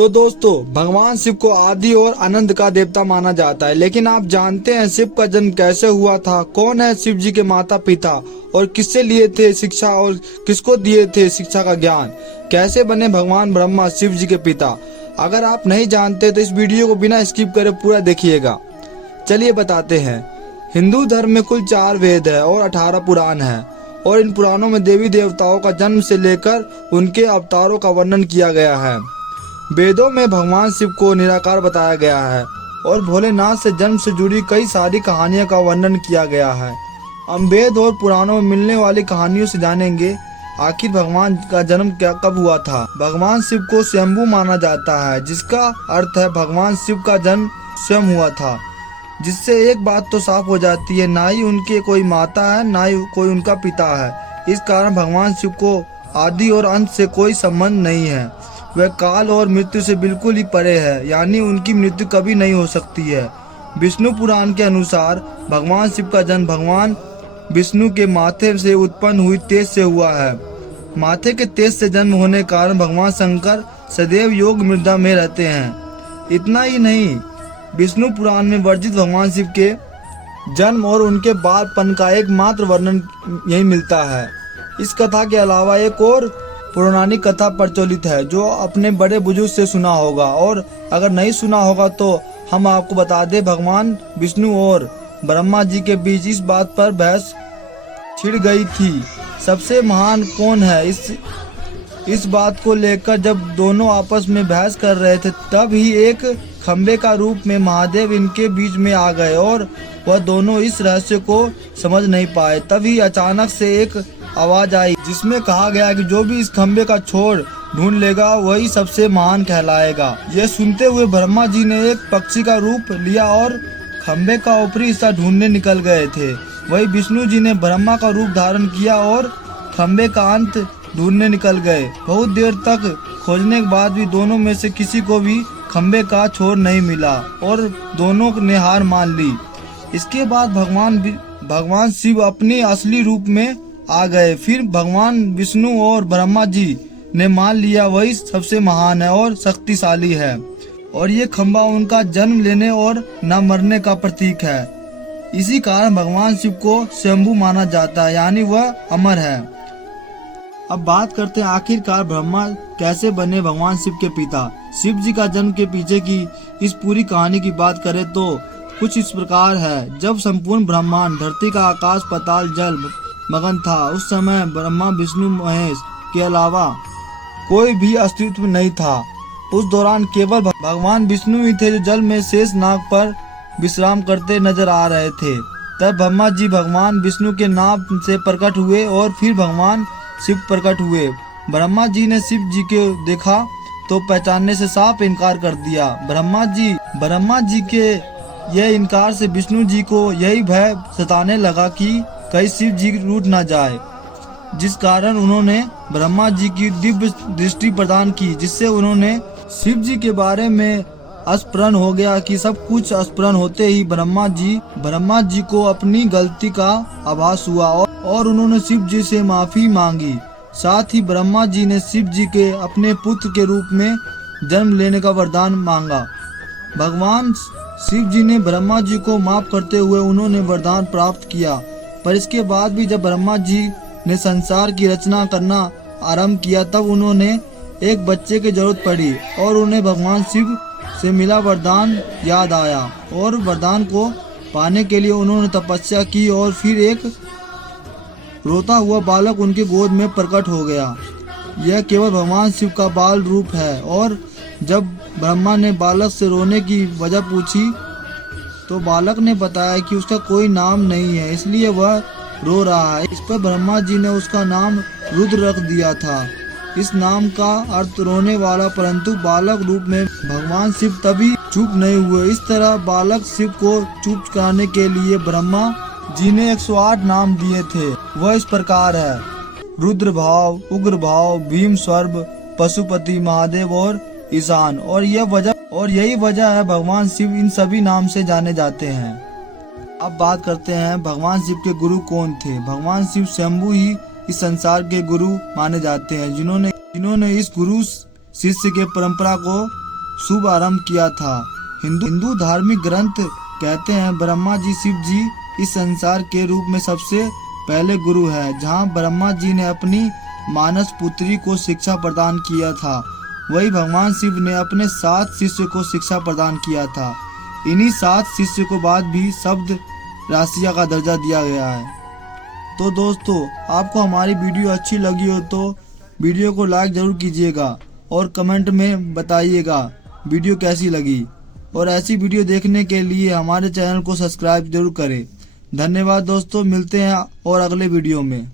तो दोस्तों, भगवान शिव को आदि और आनंद का देवता माना जाता है। लेकिन आप जानते हैं शिव का जन्म कैसे हुआ था? कौन है शिव जी के माता पिता और किससे लिए थे शिक्षा और किसको दिए थे शिक्षा का ज्ञान? कैसे बने भगवान ब्रह्मा शिव जी के पिता? अगर आप नहीं जानते तो इस वीडियो को बिना स्किप करे पूरा देखिएगा। चलिए बताते हैं। हिंदू धर्म में कुल 4 वेद है और 18 पुराण है, और इन पुराणों में देवी देवताओं का जन्म से लेकर उनके अवतारों का वर्णन किया गया है। वेदों में भगवान शिव को निराकार बताया गया है और भोलेनाथ से जन्म से जुड़ी कई सारी कहानियों का वर्णन किया गया है। हम वेद और पुराणों में मिलने वाली कहानियों से जानेंगे आखिर भगवान का जन्म कब हुआ था। भगवान शिव को स्वयंभू माना जाता है, जिसका अर्थ है भगवान शिव का जन्म स्वयं हुआ था। जिससे एक बात तो साफ हो जाती है, ना ही उनके कोई माता है ना ही कोई उनका पिता है। इस कारण भगवान शिव को आदि और अंत से कोई संबंध नहीं है। वह काल और मृत्यु से बिल्कुल ही परे है, यानी उनकी मृत्यु कभी नहीं हो सकती है। विष्णु पुराण के अनुसार भगवान शिव का जन्म भगवान विष्णु के माथे से उत्पन्न हुई तेज से हुआ है। माथे के तेज से जन्म होने के कारण भगवान शंकर सदैव योग मृदा में रहते हैं। इतना ही नहीं, विष्णु पुराण में वर्णित भगवान शिव के जन्म और उनके बालपन का एकमात्र वर्णन यही मिलता है। इस कथा के अलावा एक और पौराणिक कथा प्रचलित है जो अपने बड़े बुजुर्ग से सुना होगा, और अगर नहीं सुना होगा तो हम आपको बता दें। भगवान विष्णु और ब्रह्मा जी के बीच इस बात पर बहस छिड़ गई थी, सबसे महान कौन है। इस बात को लेकर जब दोनों आपस में बहस कर रहे थे, तब ही एक खंबे का रूप में महादेव इनके बीच में आ गए और वह दोनों इस रहस्य को समझ नहीं पाए। तभी अचानक से एक आवाज आई जिसमें कहा गया कि जो भी इस खंबे का छोर ढूंढ लेगा वही सबसे महान कहलाएगा। यह सुनते हुए ब्रह्मा जी ने एक पक्षी का रूप लिया और खंबे का ऊपरी हिस्सा ढूंढने निकल गए थे। वही विष्णु जी ने ब्रह्मा का रूप धारण किया और खंबे का अंत ढूंढने निकल गए। बहुत देर तक खोजने के बाद भी दोनों में से किसी को भी खंबे का छोर नहीं मिला और दोनों ने हार मान ली। इसके बाद भगवान शिव अपने असली रूप में आ गए। फिर भगवान विष्णु और ब्रह्मा जी ने मान लिया वही सबसे महान है और शक्तिशाली है, और ये खंबा उनका जन्म लेने और न मरने का प्रतीक है। इसी कारण भगवान शिव को स्वयंभू माना जाता है, यानी वह अमर है। अब बात करते हैं आखिरकार ब्रह्मा कैसे बने भगवान शिव के पिता। शिव जी का जन्म के पीछे की इस पूरी कहानी की बात करें तो कुछ इस प्रकार है। जब संपूर्ण ब्रह्मांड, धरती का आकाश, पाताल, जल मगन था, उस समय ब्रह्मा विष्णु महेश के अलावा कोई भी अस्तित्व नहीं था। उस दौरान केवल भगवान विष्णु ही थे जो जल में शेष नाग पर विश्राम करते नजर आ रहे थे। तब ब्रह्मा जी भगवान विष्णु के नाम से प्रकट हुए और फिर भगवान शिव प्रकट हुए। ब्रह्मा जी ने शिव जी को देखा तो पहचानने से साफ इनकार कर दिया। ब्रह्मा जी के यह इनकार से विष्णु जी को यही भय सताने लगा कि कहीं शिव जी रूठ न जाए, जिस कारण उन्होंने ब्रह्मा जी की दिव्य दृष्टि प्रदान की, जिससे उन्होंने शिव जी के बारे में स्मरण हो गया कि सब कुछ स्मरण होते ही ब्रह्मा जी को अपनी गलती का आभास हुआ और उन्होंने शिव जी से माफी मांगी। साथ ही ब्रह्मा जी ने शिव जी के अपने पुत्र के रूप में जन्म लेने का वरदान मांगा। भगवान शिव जी ने ब्रह्मा जी को माफ करते हुए उन्होंने वरदान प्राप्त किया। पर इसके बाद भी जब ब्रह्मा जी ने संसार की रचना करना आरंभ किया, तब उन्होंने एक बच्चे की जरूरत पड़ी और उन्हें भगवान शिव से मिला वरदान याद आया, और वरदान को पाने के लिए उन्होंने तपस्या की और फिर एक रोता हुआ बालक उनके गोद में प्रकट हो गया। यह केवल भगवान शिव का बाल रूप है। और जब ब्रह्मा ने बालक से रोने की वजह पूछी तो बालक ने बताया कि उसका कोई नाम नहीं है, इसलिए वह रो रहा है। इस पर ब्रह्मा जी ने उसका नाम रुद्र रख दिया था। इस नाम का अर्थ रोने वाला, परंतु बालक रूप में भगवान शिव तभी चुप नहीं हुए। इस तरह बालक शिव को चुप कराने के लिए ब्रह्मा जी ने 108 नाम दिए थे। वह इस प्रकार है: रुद्र भाव, उग्र भाव, भीम स्वर्भ, पशुपति, महादेव और ईशान। और यही वजह है भगवान शिव इन सभी नाम से जाने जाते हैं। अब बात करते हैं भगवान शिव के गुरु कौन थे। भगवान शिव स्वयंभू ही इस संसार के गुरु माने जाते हैं, जिन्होंने इस गुरु शिष्य के परंपरा को शुभ आरंभ किया था। हिंदू धार्मिक ग्रंथ कहते हैं ब्रह्मा जी शिव जी इस संसार के रूप में सबसे पहले गुरु है। जहां ब्रह्मा जी ने अपनी मानस पुत्री को शिक्षा प्रदान किया था, वही भगवान शिव ने अपने 7 शिष्य को शिक्षा प्रदान किया था। इन्हीं 7 शिष्य को बाद भी शब्द राशिया का दर्जा दिया गया है। तो दोस्तों, आपको हमारी वीडियो अच्छी लगी हो तो वीडियो को लाइक जरूर कीजिएगा और कमेंट में बताइएगा वीडियो कैसी लगी। और ऐसी वीडियो देखने के लिए हमारे चैनल को सब्सक्राइब जरूर करें। धन्यवाद दोस्तों, मिलते हैं और अगले वीडियो में।